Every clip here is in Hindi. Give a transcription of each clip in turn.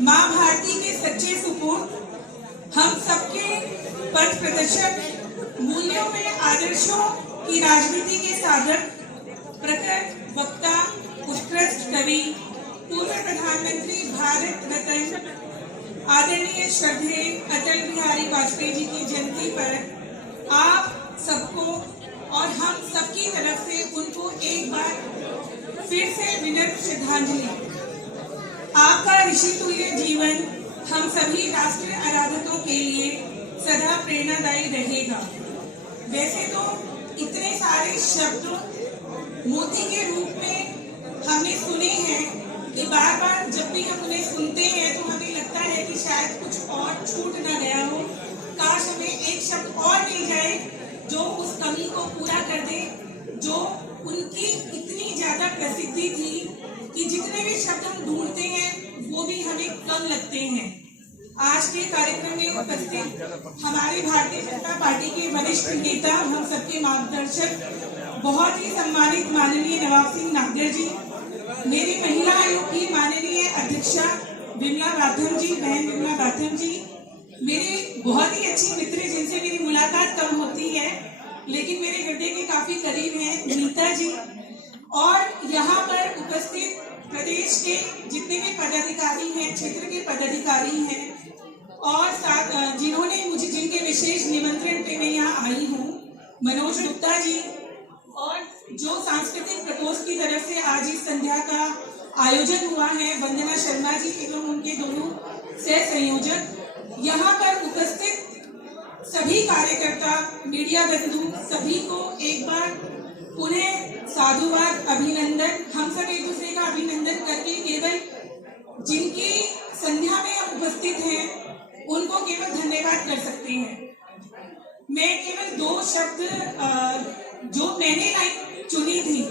माँ भारती के सच्चे सुपूत, हम सबके पथ प्रदर्शक, मूल्यों में आदर्शों की राजनीति के साधक, प्रखर वक्ता, उत्कृष्ट कवि, पूर्व प्रधानमंत्री भारत रत्न आदरणीय श्रद्धेय अटल बिहारी वाजपेयी जी की जयंती पर आप सबको और हम सबकी तरफ से उनको एक बार फिर से विनम्र श्रद्धांजलि। आपका ऋषि तुल्य जीवन हम सभी राष्ट्रीय आराधकों के लिए सदा प्रेरणादायी रहेगा। वैसे तो इतने सारे शब्द मोती के रूप में हमने सुने हैं कि बार बार जब भी हम उन्हें सुनते हैं तो हमें लगता है कि शायद कुछ और छूट ना गया हो, काश हमें एक शब्द और मिल जाए जो उस कमी को पूरा कर दे, जो उनकी इतनी ज्यादा प्रसिद्धि थी कि जितने भी शब्द हम ढूंढते हैं वो भी हमें कम लगते हैं। आज के कार्यक्रम में उपस्थित हमारे भारतीय जनता पार्टी के वरिष्ठ नेता, हम सबके मार्गदर्शक, बहुत ही सम्मानित माननीय नवाब सिंह नागर जी, मेरी महिला आयोग की माननीय अध्यक्षा विमला बाथम जी, बहन विमला बाथम जी, मेरी बहुत ही अच्छी मित्र जिनसे मेरी मुलाकात कम होती है लेकिन मेरे हृदय के काफी करीब हैं, नीता जी, और यहाँ पर उपस्थित प्रदेश के जितने भी पदाधिकारी हैं, क्षेत्र के पदाधिकारी हैं और साथ जिन्होंने मुझे, जिनके विशेष निमंत्रण पे मैं यहाँ आई हूँ, मनोज गुप्ता जी, और जो सांस्कृतिक प्रकोष्ठ की तरफ से आज इस संध्या का आयोजन हुआ है, वंदना शर्मा जी एवं उनके दोनों सह संयोजक, यहाँ पर उपस्थित सभी कार्यकर्ता, मीडिया बंधु, सभी को एक बार पुनः साधुवाद, अभिनंदन। हम सब एक दूसरे का अभिनंदन करके केवल जिनकी संध्या में हम उपस्थित हैं उनको केवल धन्यवाद कर सकते हैं। मैं केवल दो शब्द जो मैंने लाइन चुनी थी,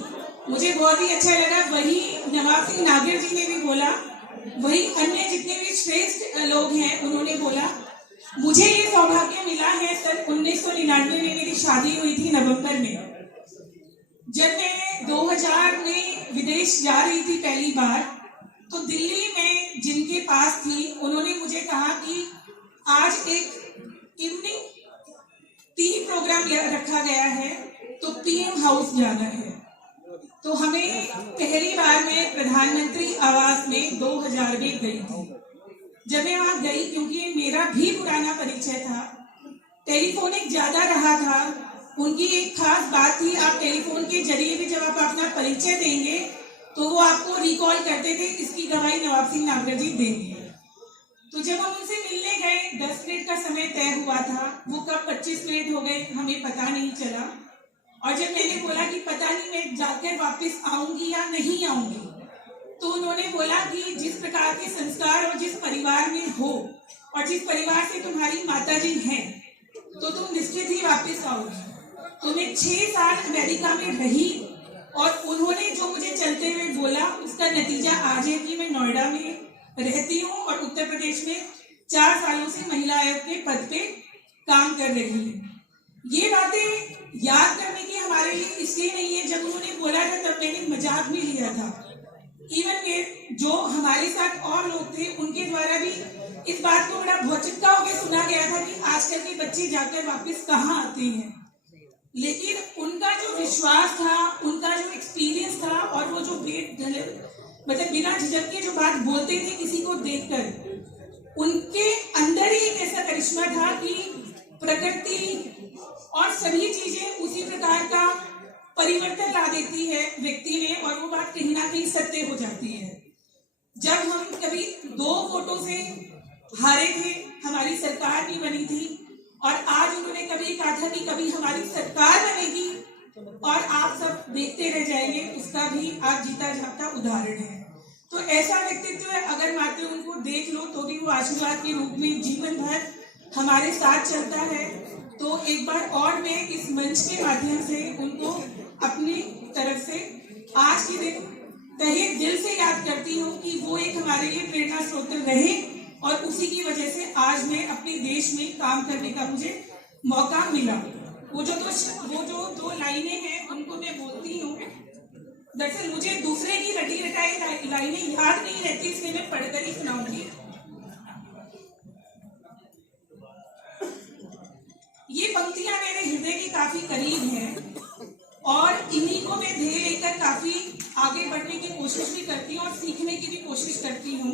मुझे बहुत ही अच्छा लगा, वही नवाब सिंह नागर जी ने भी बोला, वही अन्य जितने भी श्रेष्ठ लोग हैं उन्होंने बोला। मुझे ये सौभाग्य मिला है, सन 1999 में मेरी शादी हुई थी नवंबर में। जब मैं 2000 में विदेश जा रही थी पहली बार, तो दिल्ली में जिनके पास थी उन्होंने मुझे कहा कि आज एक इवनिंग टी प्रोग्राम रखा गया है तो पीएम हाउस जाना है। तो हमें पहली बार मैं प्रधानमंत्री आवास में 2000 में गई थी। जब मैं वहां गई, क्योंकि मेरा भी पुराना परिचय था, टेलीफोनिक ज्यादा रहा था, उनकी एक खास बात थी, आप टेलीफोन के जरिए भी जब आप अपना परिचय देंगे तो वो आपको रिकॉल करते थे, इसकी गवाही नवाब सिंह नागर जी देंगे। तो जब हम उनसे मिलने गए, 10 मिनट का समय तय हुआ था, वो कब 25 मिनट हो गए हमें पता नहीं चला। और जब मैंने बोला कि पता नहीं मैं जाकर वापस आऊंगी या नहीं आऊंगी, तो उन्होंने बोला कि जिस प्रकार के संस्कार और जिस परिवार में हो और जिस परिवार से तुम्हारी माताजी हैं, तो तुम निश्चित ही वापस आओगी। तो मैं 6 साल अमेरिका में रही और उन्होंने जो मुझे चलते हुए बोला उसका नतीजा आज है कि मैं नोएडा में रहती हूँ और उत्तर प्रदेश में 4 सालों से महिला आयोग के पद पे काम कर रही हूँ। ये बातें याद करने की हमारे लिए इसलिए नहीं है, जब उन्होंने बोला था तब मैंने मजाक भी लिया था। इवन जो हमारे साथ और लोग थे उनके द्वारा भी इस बात को बड़ा भौचक्का होकर सुना गया था कि आजकल के बच्चे जाकर वापस कहाँ आते हैं। लेकिन उनका जो विश्वास था, उनका जो एक्सपीरियंस था और वो जो मतलब बिना झिझक के जो बात बोलते थे किसी को देखकर, उनके अंदर ही एक ऐसा करिश्मा था कि प्रकृति और सभी चीजें उसी प्रकार का परिवर्तन ला देती है व्यक्ति में और वो बात कहीं ना कहीं सत्य हो जाती है। जब हम कभी 2 वोटों से हारे थे, हमारी सरकार नहीं बनी थी, और आज उन्होंने कभी कहा था कि कभी हमारी सरकार बनेगी और आप सब देखते रह जाएंगे, उसका भी आज जीता जागता उदाहरण है। तो ऐसा व्यक्तित्व अगर मात्र उनको देख लो तो भी वो आशीर्वाद के रूप में जीवन भर हमारे साथ चलता है। तो एक बार और मैं इस मंच के माध्यम से उनको अपनी तरफ से आज के दिन तहे दिल से याद करती हूँ कि वो एक हमारे लिए प्रेरणा स्रोत रहे और उसी की वजह से आज मैं अपने देश में काम करने का मुझे मौका मिला। वो जो दो लाइनें हैं उनको मैं बोलती हूँ। दरअसल मुझे दूसरे की रटी रटाई लाइनें याद नहीं रहती, इसलिए मैं पढ़कर ही सुनाऊंगी। पंक्तियां मेरे हृदय के काफी करीब हैं और इन्हीं को मैं ध्येय लेकर काफी आगे बढ़ने की कोशिश भी करती हूँ और सीखने की भी कोशिश करती हूँ।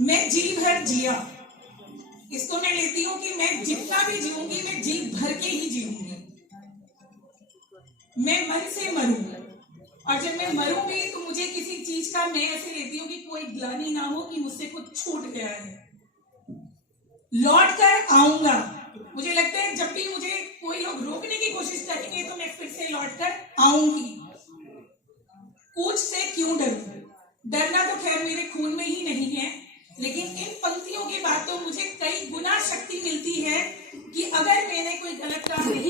मैं जी भर जिया, इसको मैं लेती हूँ कि मैं जितना भी जीऊंगी मैं जी भर के ही जीऊंगी। मैं मन से मरूं और जब मैं मरूंगी तो मुझे किसी चीज का, मैं ऐसे लेती हूँ कि कोई ग्लानि ना हो कि मुझसे कुछ छूट गया है। लौट कर आऊंगा, मुझे लगता है जब भी मुझे कोई लोग रोकने की कोशिश करेंगे तो मैं फिर से लौट कर आऊंगी। कूच से क्यों डरूं, डरना तो खैर मेरे खून में ही नहीं है, लेकिन इन पंक्तियों के बाद तो मुझे कई गुना शक्ति मिलती है कि अगर मैंने कोई गलत काम नहीं